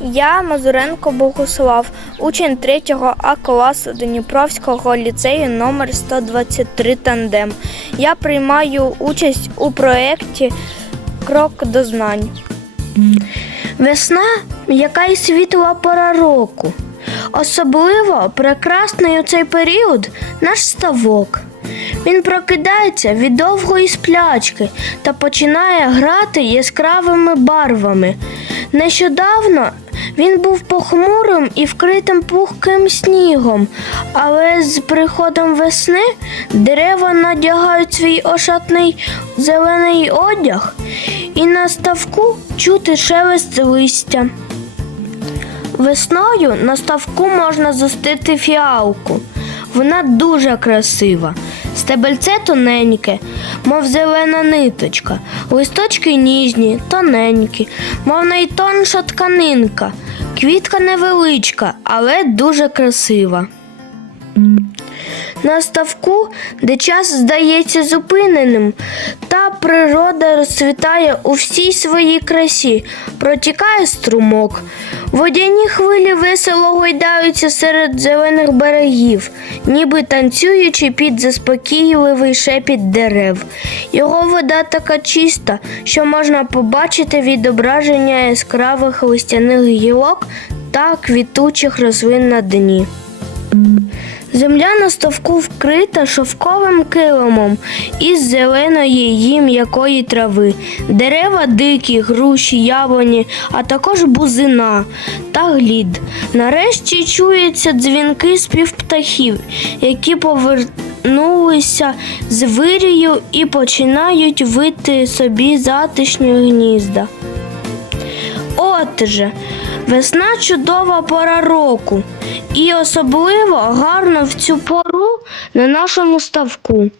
Я Мазуренко Богуслав, учень 3 А класу Дніпровського ліцею номер 123 Тандем. Я приймаю участь у проєкті Крок до знань. Весна яка й світла пора року. Особливо прекрасний у цей період наш ставок. Він прокидається від довгої сплячки та починає грати яскравими барвами. Нещодавно він був похмурим і вкритим пухким снігом, але з приходом весни дерева надягають свій ошатний зелений одяг, і на ставку чути шелест листя. Весною на ставку можна зустріти фіалку. Вона дуже красива. Стебельце тоненьке, мов зелена ниточка, листочки ніжні, тоненькі, мов найтонша тканинка. Квітка невеличка, але дуже красива. На ставку, де час здається зупиненим, та природа розцвітає у всій своїй красі, протікає струмок. Водяні хвилі весело гойдаються серед зелених берегів, ніби танцюючи під заспокійливий шепіт дерев. Його вода така чиста, що можна побачити відображення яскравих листяних гілок та квітучих рослин на дні. Земля на ставку вкрита шовковим килимом із зеленої її м'якої трави, дерева дикі, груші, яблуні, а також бузина та глід. Нарешті чується дзвінки спів птахів, які повернулися з вирію і починають вити собі затишні гнізда. Отже, весна чудова пора року, і особливо гарно в цю пору на нашому ставку.